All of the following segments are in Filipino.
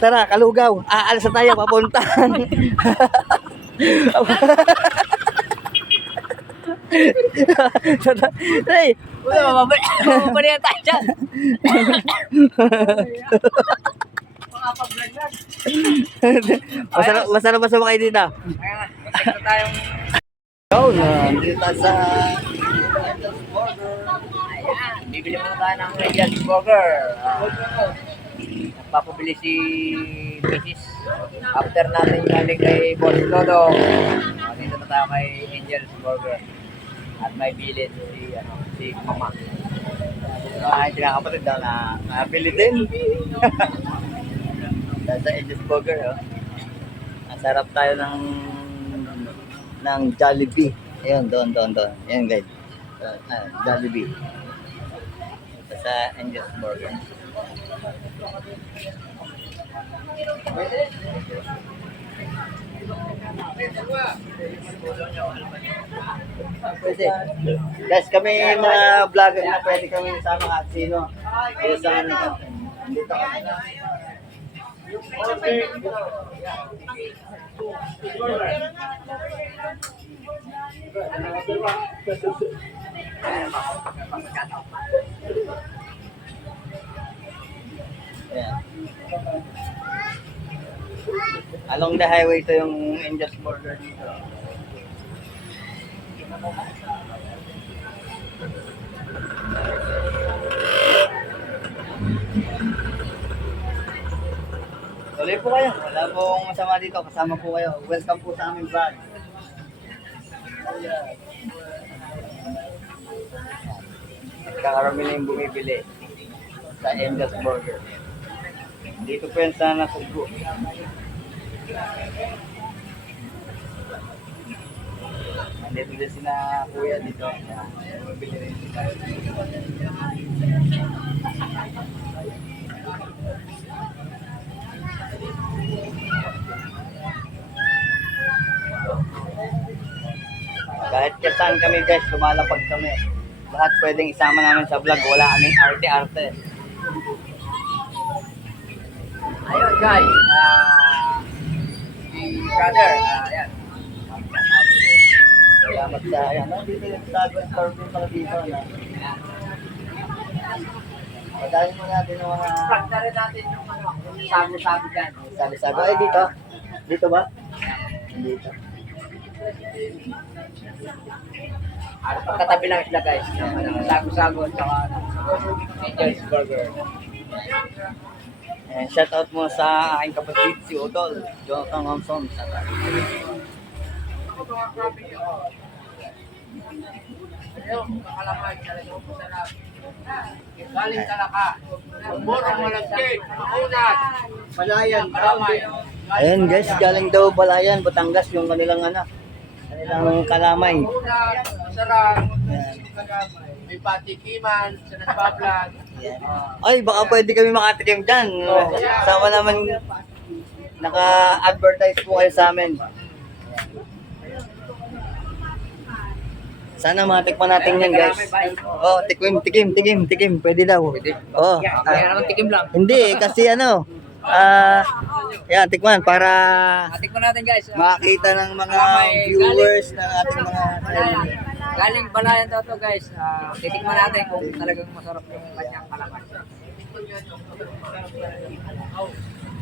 Tara, Kalugaw. Aalis na tayo, papunta. Hey, Wala, mababalik tayo dyan. masarap ba sumakay dito? Ayan, masarap na tayong... Oh, nandito tayo sa... Ayan, bibili muna tayo ng Indian burger. Nagpapabili si Mrs. After natin galing kay Boss Todo, dito na tayo kay Angel's Burger. At may bilid si Mama. Ay, kinakapatid daw na nakabili din. Sa Edge's Burger, oh. Ang sarap tayo ng Jollibee. Ayun, doon. Ayun, guys. Jollibee. Sa Edge's Burger. Pwede. Guys, kami mga vlogger na pwede kami sama kahit sino. Kaya sa dito kami. Ayan. Along the highway ito yung Angel's Burger dito. Tuloy po kayo. Wala pong masama dito. Kasama po kayo. Welcome po sa aming vlog. Kakarami na yung bumibili sa Angel's Burger. Dito po yan sa Nasugbo. Nandito din sina kuya dito. Bumibili rin sila. Kahit saan kami guys, lumalapag kami. Lahat pwedeng isama namin sa vlog. Wala kaming arte-arte. Ayun guys, si brother, ayan. Salamat sa ayan. Dito yung Taguan Carving pala dito. Padahin mo natin yung mga Prakta rin natin yung sabi-sabi dyan. sali-sabi. Ay, dito. Dito ba? Dito. Pagkatabi lang sila guys. Sago-sago at saka Angel's Burger. Shout out mo sa aking kapatid si Odol, Jonathan Hamson. Galing Talaka. Murang malagkit. Makunat. Palayan, Ayun guys, galing daw Balayan, Batangas yung kanilang kanilang kalamay. Makunat. Masarap. May patikiman sa nagpa-vlog. Ay, baka pwede kami makatikim dyan. Sama naman, naka-advertise po kayo sa amin. Sana matikman natin yan guys. Oh, tikim. Pwede daw. Pwede. Oh, Kaya naman tikim lang. hindi, kasi yan, tikman para Tikman natin guys. makita ng mga viewers ng ating mga Galing Balayan daw to guys. Titikman natin kung talagang masarap yung kanyang kalaman.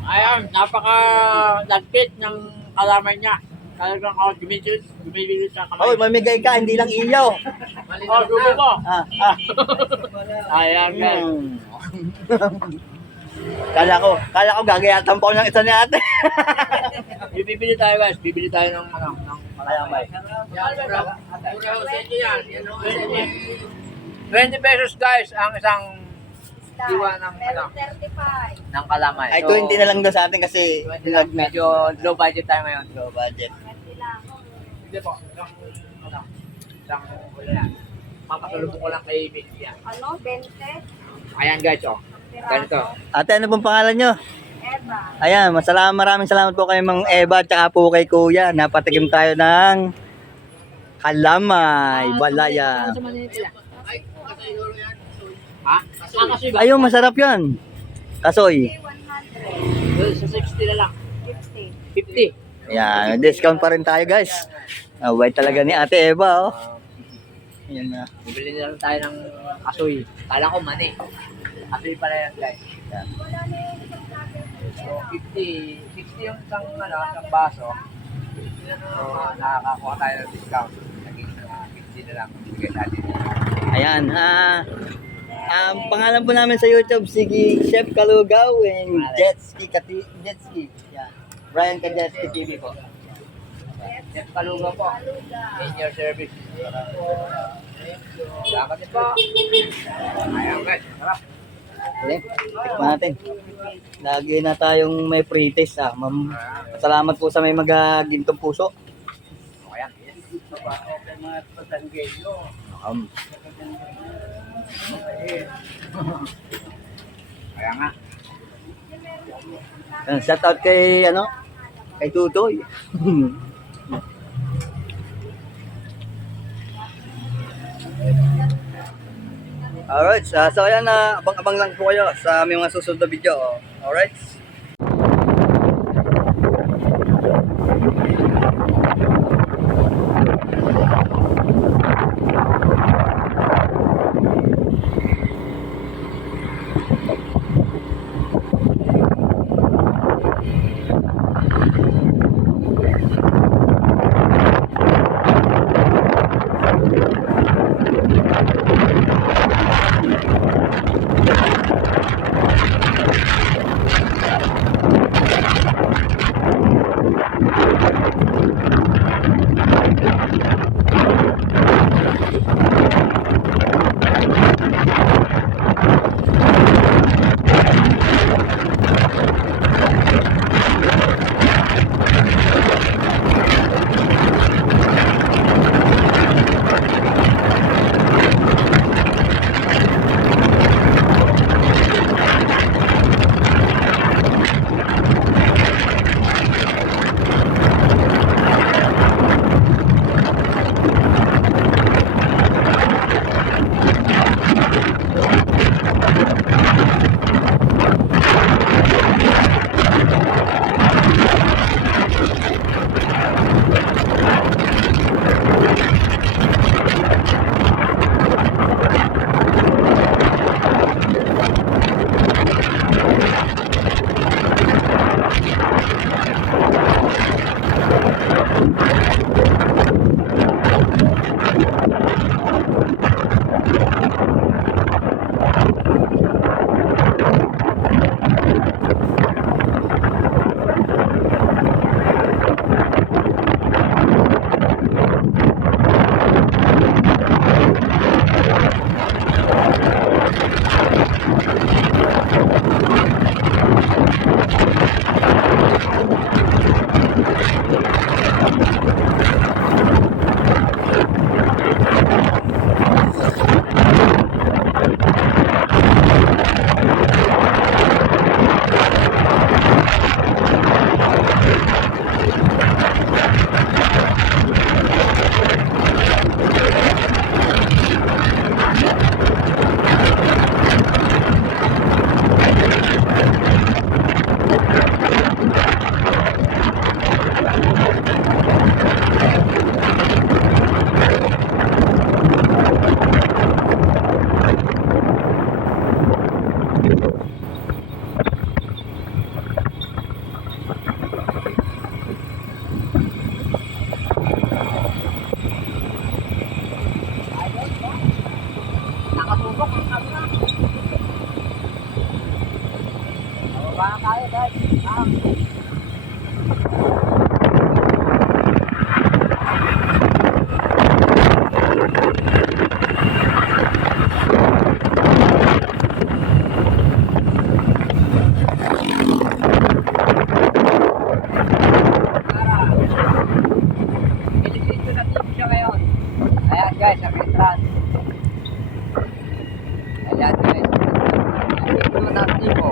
Ayan, napaka-lagkit ng kalaman niya. Talagang bumibili sa kamay. Oh, mamigay ka, hindi lang ilaw. Subo mo. Ayan guys. Kala ko gagayatan pa ako ng isa ni ate. Bibili tayo guys. Bibili tayo ng kalamay. 20 pesos guys ang isang diwa ng ng kalamay. Ay, 20 na lang daw sa atin kasi medyo low budget tayo ngayon. low budget. Hindi po. Isang papasalubong ko lang kay Miss yan. Ano? 20? Ayan guys, oh. Ganito. Ate, ano pong pangalan nyo? Eva. Ayan, maraming salamat po kay Mang Eva at saka po kay Kuya. Napatikim tayo ng kalamay, balaya. Ha? Kasi ba? Ayun, masarap yan. Kasoy. 100. Doon sa 60 na lang. 50. 50. Ayan, discount pa rin tayo guys. Abay talaga ni Ate Eva oh. Ayan na. Bibili na lang tayo ng asoy. Kala ko mani. Asoy pala yan guys. Ayan. So 50, 60 yung isang, isang baso. So nakakakuha tayo ng discount. Naging 50 na lang. Bigay sa atin. Ayan, pangalan po namin sa YouTube, sige Chef Kalugaw and Jetski. Yan. Brian Kajetski TV po. Chef Kaluga po. In your service. Salamat din po. Ayaw guys. Sarap. Okay, tikman natin. Lagi na tayong may pre-taste Ma'am, salamat po sa may magagintong puso. Ayan. Kaya nga. Shout out kay kay Tutoy. Alright, so ayan abang-abang lang po kayo sa aming mga susunod na video. Alright. Baka tayo guys. Ayan guys, ang entrance. Ayan guys. Ito na tipo.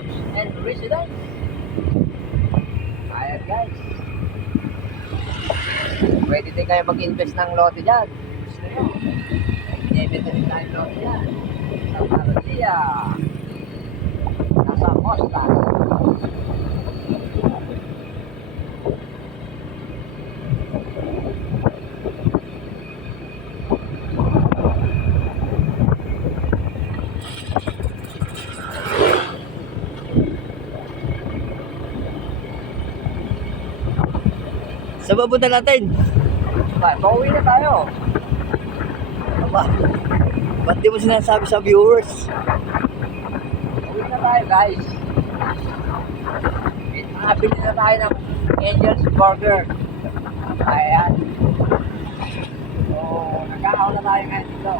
homeowners and residents. Ayan guys. Pwede din kayo mag-invest ng lote dyan. Gusto nyo? Binibenta din tayo lote dyan. Sa Maria. Nasa Costa. Saan ba punta natin? Pauwi na tayo. Aba, ba't di mo sinasabi sa viewers? Pauwi na tayo guys. Nakabili na tayo ng Angel's Burger. Ayan. So, nagkakaw na tayo ngayon dito.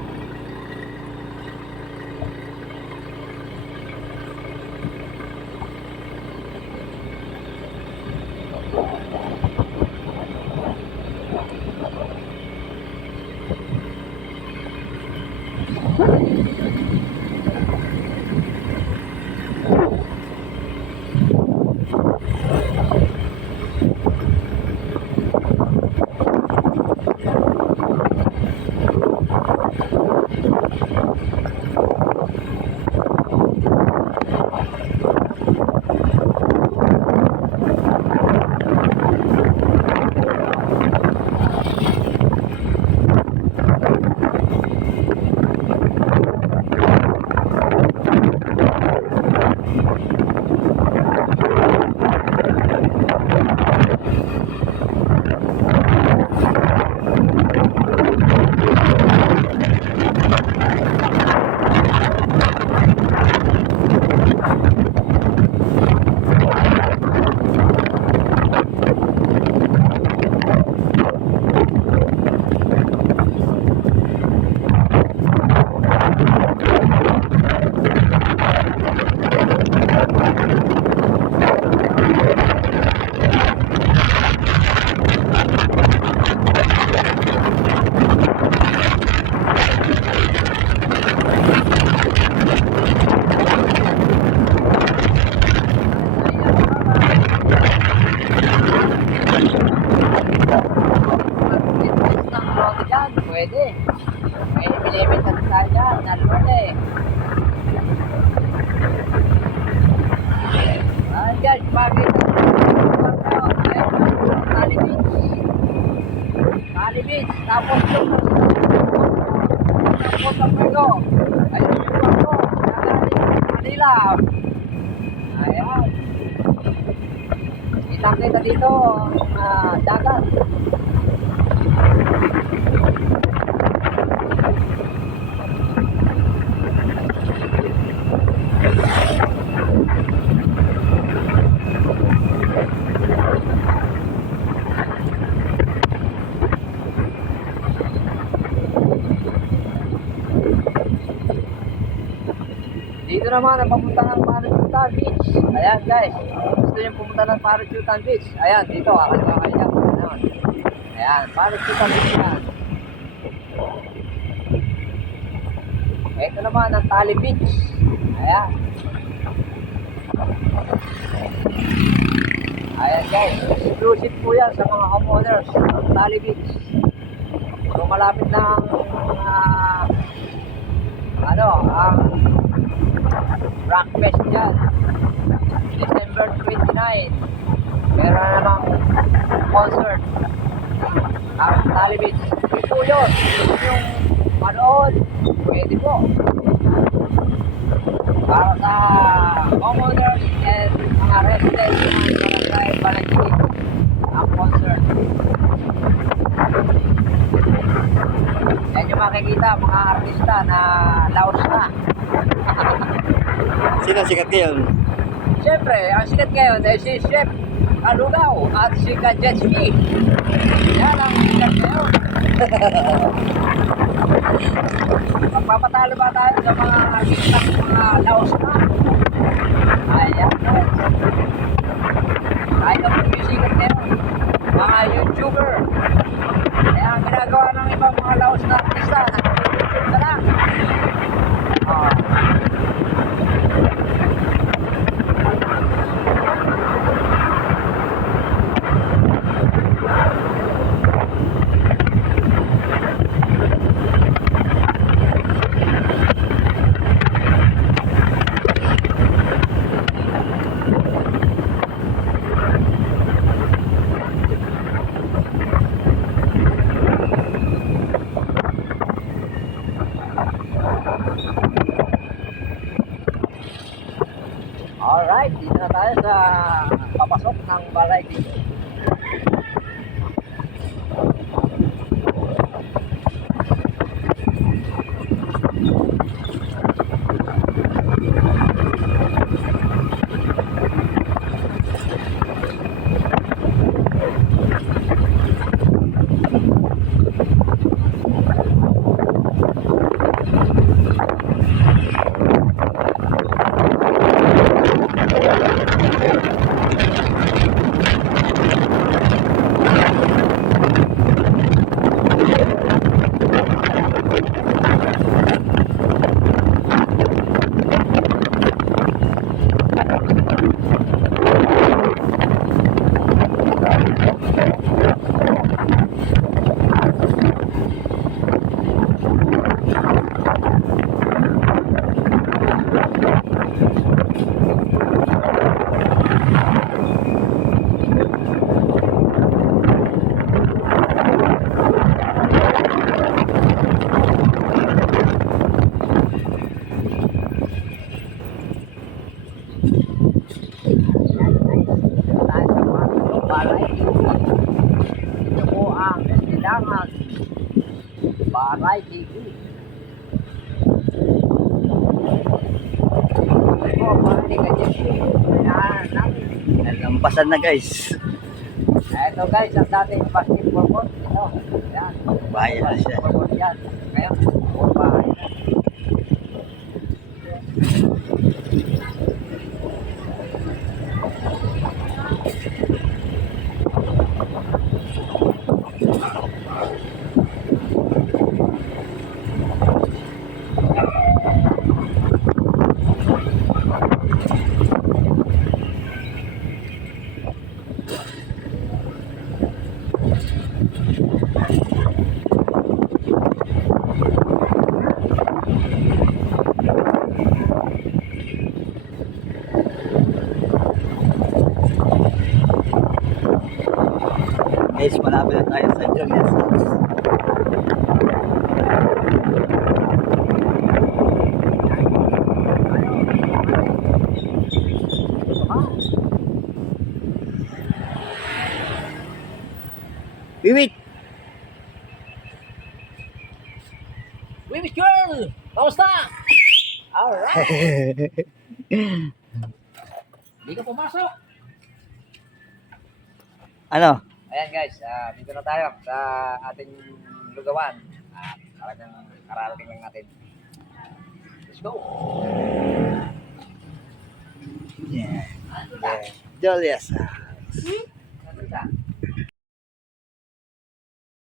Pwede. May binibenta na tayo dyan. Nalulod eh. Ayan guys, bakit Cali Beach. Cali Beach. Tapos yung tapos ang Puerto. Ayun yung Puerto. Manila. Ayan. Kita dito dagat. Dito naman ang papunta ng Parachutan Beach. Ayan guys, gusto nyo pumunta ng Parachutan Beach. Ayan, dito, kakaliwa kayo dyan. Ayan, Parachutan Beach yan. Ito naman ang Tali Beach. Ayan. Ayan guys, exclusive po yan sa mga homeowners ng Tali Beach. So malapit na ang Rock Fest dyan. December 29. Meron na namang concert ang Tali Beach. Hindi po yun. Gusto yung manood, pwede po. Para sa homeowners and mga residents ng Barangay Balangkit ang concert. Yan yung makikita mga artista na laos na. Sino sikat ngayon? Siyempre, ang sikat ngayon ay si Chef Alugaw at si Kajetski. Yan ang sikat ngayon. Magpapatalo ba tayo sa mga artista mga laos na? Ayan. Kahit ang sikat ngayon, mga YouTuber. Kaya ang ginagawa ng ibang mga laos na artista, nag-YouTube na lang. Alright, dito na tayo sa papasok ng Balay dito. Dito tayo sa mga Balay TV. Ito po ang Silangan Balay TV. Ito po ang mga tiga-jet. Kailangan namin. Nalampasan na guys. Ito guys, ang dating basketball court. Ito, yan. Bahay na siya. Basketball court yan. Ngayon, puro bahay na. Guys, malapit na tayo sa Julius House. Wiwit! Baby girl! Kamusta? Alright! Hindi ka pumasok. Ano? Ayan guys, dito na tayo sa ating lugawan. Talagang kararating lang natin. Let's go! Yeah. Julius House.